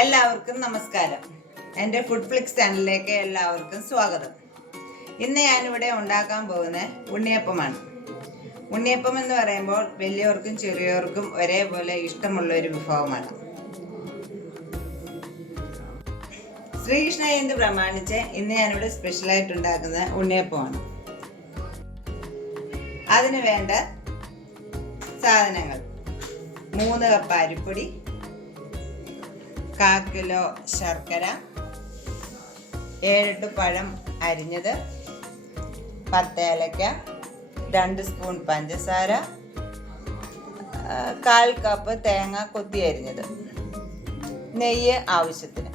എല്ലാവർക്കും നമസ്കാരം. എൻ്റെ ഫുഡ് ഫ്ലിക്സ് ചാനലിലേക്ക് എല്ലാവർക്കും സ്വാഗതം. ഇന്ന് ഞാനിവിടെ ഉണ്ടാക്കാൻ പോകുന്ന ഉണ്ണിയപ്പമാണ്. ഉണ്ണിയപ്പം എന്ന് പറയുമ്പോൾ വലിയവർക്കും ചെറിയവർക്കും ഒരേപോലെ ഇഷ്ടമുള്ള ഒരു വിഭവമാണ്. ശ്രീകൃഷ്ണ ജയന്തി പ്രമാണിച്ച് ഇന്ന് ഞാനിവിടെ സ്പെഷ്യലായിട്ട് ഉണ്ടാക്കുന്ന ഉണ്ണിയപ്പമാണ്. അതിന് വേണ്ട സാധനങ്ങൾ: 3 കപ്പ് അരിപ്പൊടി, 1/4 കിലോ ശർക്കര, 7-8 പഴം അരിഞ്ഞത്, 10 ഏലക്ക, 2 സ്പൂൺ പഞ്ചസാര, 1/4 കപ്പ് തേങ്ങ കൊത്തി അരിഞ്ഞത്, നെയ്യ് ആവശ്യത്തിന്.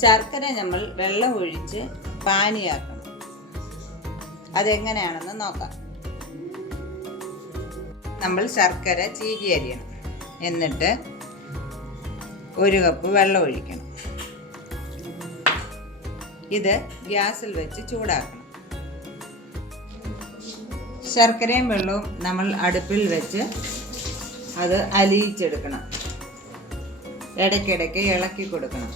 ശർക്കര നമ്മൾ വെള്ളം ഒഴിച്ച് പാനിയാക്കണം. അതെങ്ങനെയാണെന്ന് നോക്കാം. നമ്മൾ ശർക്കര ചീകി അരിയണം. എന്നിട്ട് 1 കപ്പ് വെള്ളം ഒഴിക്കണം. ഇത് ഗ്യാസിൽ വെച്ച് ചൂടാക്കണം. ശർക്കരയും വെള്ളവും നമ്മൾ അടുപ്പിൽ വെച്ച് അത് അലിയിച്ചെടുക്കണം. ഇടയ്ക്കിടയ്ക്ക് ഇളക്കി കൊടുക്കണം.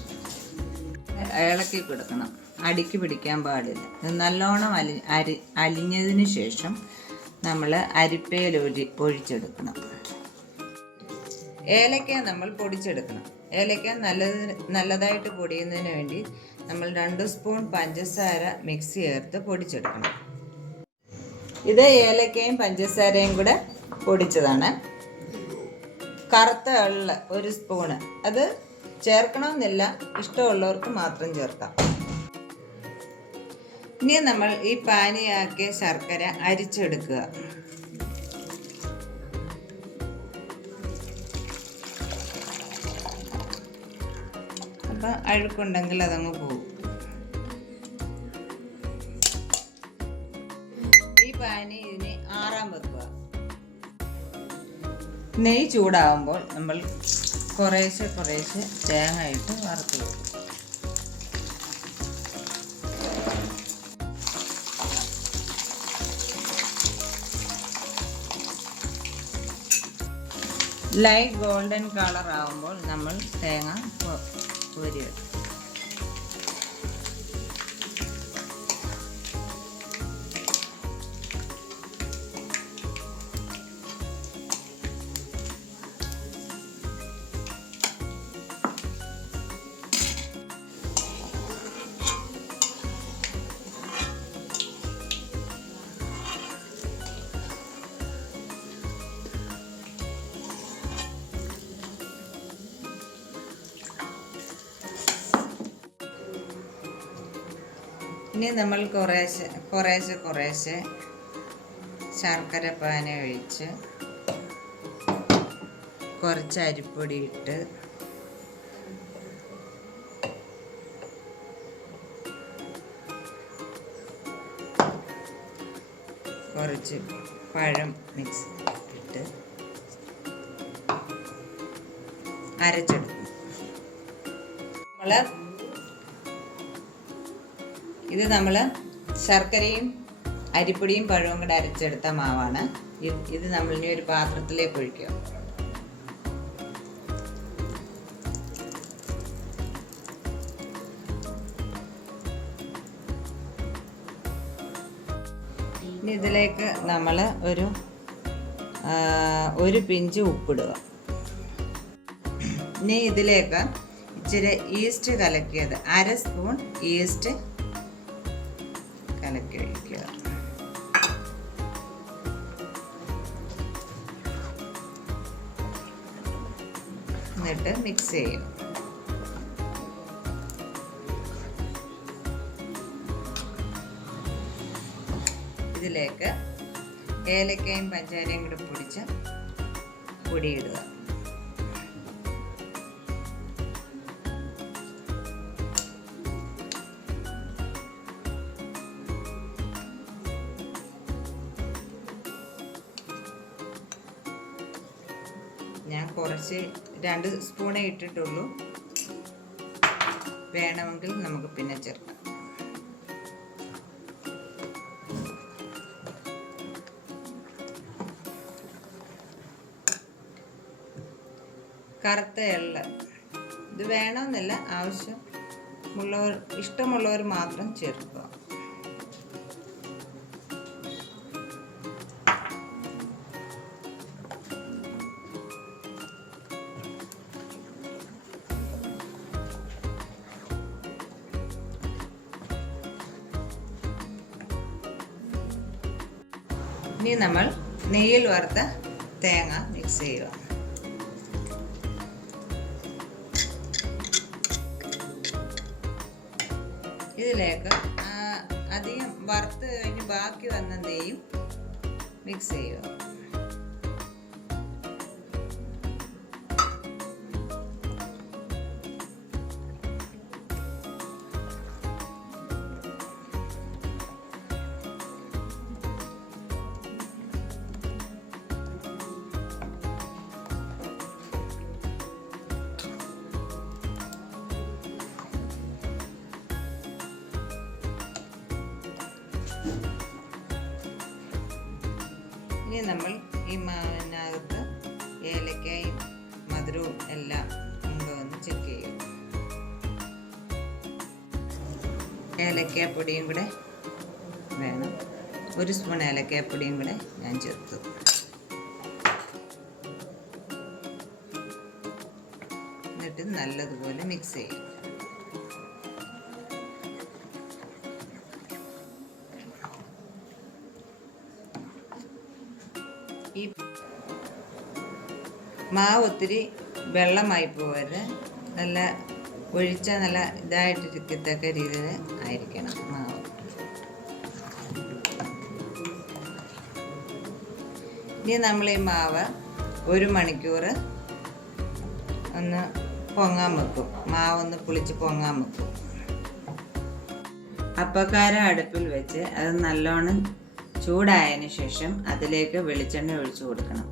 അടിക്ക് പിടിക്കാൻ പാടില്ല. ഇത് നല്ലോണം അലിഞ്ഞതിന് ശേഷം നമ്മൾ അരിപ്പയിൽ ഒഴിച്ചെടുക്കണം. ഏലക്ക നമ്മൾ പൊടിച്ചെടുക്കണം. ഏലക്ക നല്ലതായിട്ട് പൊടിയുന്നതിന് വേണ്ടി നമ്മൾ 2 സ്പൂൺ പഞ്ചസാര മിക്സ് ചേർത്ത് പൊടിച്ചെടുക്കണം. ഇത് ഏലക്കയും പഞ്ചസാരയും കൂടെ പൊടിച്ചതാണ്. കറുത്ത എള്ള് 1 സ്പൂണ്, അത് ചേർക്കണമെന്നില്ല, ഇഷ്ടമുള്ളവർക്ക് മാത്രം ചേർക്കാം. ഇനി നമ്മൾ ഈ പാനിയാക്കിയ ശർക്കര അരിച്ചെടുക്കുക. അപ്പം അഴുക്കുണ്ടെങ്കിൽ അതങ്ങ് പോകും. ഈ പാനി ഇതിന് ആറാൻ വെക്കുക. നെയ്യ് ചൂടാകുമ്പോൾ നമ്മൾ കുറേശ്ശെ തേങ്ങ ഇട്ട് വറുത്ത് വെക്കും. ലൈറ്റ് ഗോൾഡൻ കളർ ആകുമ്പോൾ നമ്മൾ തേങ്ങ കോരി വെക്കും. ഇനി നമ്മൾ കുറേശ്ശെ ശർക്കര പാനി ഒഴിച്ച് കുറച്ച് അരിപ്പൊടി ഇട്ട് കുറച്ച് പഴം മിക്സ് ഇട്ട് അരച്ചെടുക്കും. ഇത് നമ്മൾ ശർക്കരയും അരിപ്പൊടിയും പഴവും കൂടെ അരച്ചെടുത്ത മാവാണ്. ഇത് നമ്മളിനി ഒരു പാത്രത്തിലേക്ക് ഒഴിക്കുക. ഇനി ഇതിലേക്ക് നമ്മൾ ഒരു പിഞ്ച് ഉപ്പിടുക. ഇനി ഇതിലേക്ക് ഇച്ചിരി ഈസ്റ്റ് കലക്കിയത് 1/2 സ്പൂൺ ഈസ്റ്റ് കലക്കി ഒഴിക്കുക. എന്നിട്ട് മിക്സ് ചെയ്യും. ഇതിലേക്ക് ഏലക്കയും പഞ്ചാരയും കൂടെ പൊടിച്ച് പൊടിയിടുക. ഞാൻ 2 സ്പൂണേ ഇട്ടിട്ടുള്ളൂ. വേണമെങ്കിൽ നമുക്ക് പിന്നെ ചേർക്കാം. കറുത്ത എള്ള്. ഇത് വേണമെന്നില്ല, ഇഷ്ടമുള്ളവർ മാത്രം ചേർക്കുക. ഇനി നമ്മൾ നെയ്യിൽ വറുത്ത തേങ്ങ മിക്സ് ചെയ്യുക. ഇതിലേക്ക് അധികം വറുത്ത് കഴിഞ്ഞ് ബാക്കി വന്ന നെയ്യും മിക്സ് ചെയ്യുക. ഇനി നമ്മൾ ഈ മാവിനകത്ത് ഏലക്കയും മധുരവും എല്ലാം ഉണ്ടോ എന്ന് ചെക്ക് ചെയ്യും. ഏലക്കാപ്പൊടിയും കൂടെ വേണം. 1 സ്പൂൺ ഏലക്കാപ്പൊടിയും കൂടെ ഞാൻ ചേർത്തു. എന്നിട്ട് നല്ലതുപോലെ മിക്സ് ചെയ്യും. ഈ മാവ് ഒത്തിരി വെള്ളമായി പോകരുത്, നല്ല ഒഴിച്ചാൽ നല്ല ഇതായിട്ടിരിക്കത്തക്ക രീതിയിൽ ആയിരിക്കണം മാവ്. ഇനി നമ്മൾ ഈ മാവ് 1 മണിക്കൂർ ഒന്ന് പൊങ്ങാൻ വെക്കും. മാവൊന്ന് പുളിച്ച് പൊങ്ങാൻ വെക്കും. അപ്പക്കാരം അടുപ്പിൽ വെച്ച് അത് നല്ലോണം ചൂടായതിന് ശേഷം അതിലേക്ക് വെളിച്ചെണ്ണ ഒഴിച്ചു കൊടുക്കണം.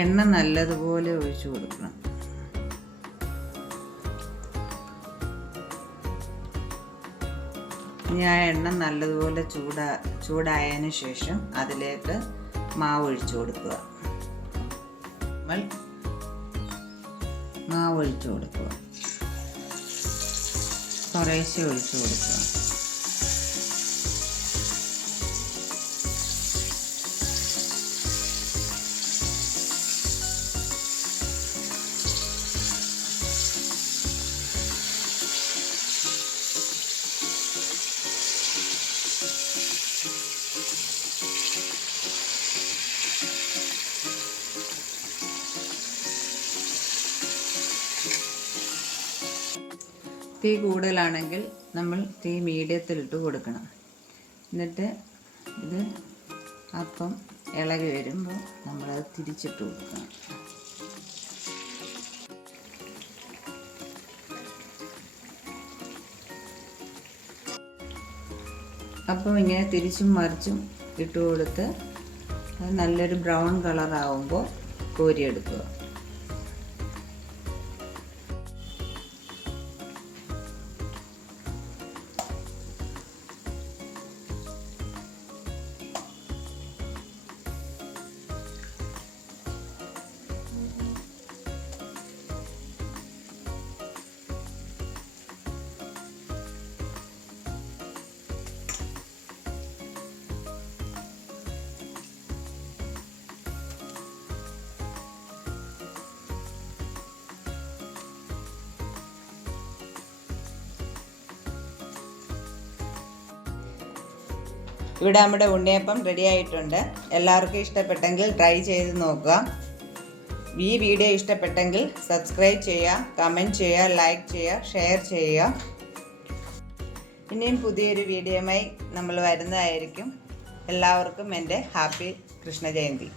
എണ്ണ നല്ലതുപോലെ ഒഴിച്ചു കൊടുക്കണം. ഇനി ആ എണ്ണ നല്ലതുപോലെ ചൂടായതിന് ശേഷം അതിലേക്ക് മാവ് ഒഴിച്ചു കൊടുക്കുക. മാവ് ഒഴിച്ചു കൊടുക്കുക. കുറേശ്ശെ ഒഴിച്ചു കൊടുക്കുക. തീ കൂടുതലാണെങ്കിൽ നമ്മൾ തീ മീഡിയത്തിലിട്ട് കൊടുക്കണം. എന്നിട്ട് ഇത് അപ്പം ഇളകി വരുമ്പോൾ നമ്മളത് തിരിച്ചിട്ട് കൊടുക്കണം. അപ്പം ഇങ്ങനെ തിരിച്ചും മറിച്ചും ഇട്ട് കൊടുത്ത് അത് നല്ലൊരു ബ്രൗൺ കളറാവുമ്പോൾ കോരിയെടുക്കുക. ഇവിടെ നമ്മുടെ ഉണ്ണിയപ്പം റെഡി ആയിട്ടുണ്ട്. എല്ലാവർക്കും ഇഷ്ടപ്പെട്ടെങ്കിൽ ട്രൈ ചെയ്ത് നോക്കുക. ഈ വീഡിയോ ഇഷ്ടപ്പെട്ടെങ്കിൽ സബ്സ്ക്രൈബ് ചെയ്യുക, കമൻറ്റ് ചെയ്യുക, ലൈക്ക് ചെയ്യുക, ഷെയർ ചെയ്യുക. ഇനിയും പുതിയൊരു വീഡിയോയുമായി നമ്മൾ വരുന്നതായിരിക്കും. എല്ലാവർക്കും എൻ്റെ ഹാപ്പി കൃഷ്ണ ജയന്തി.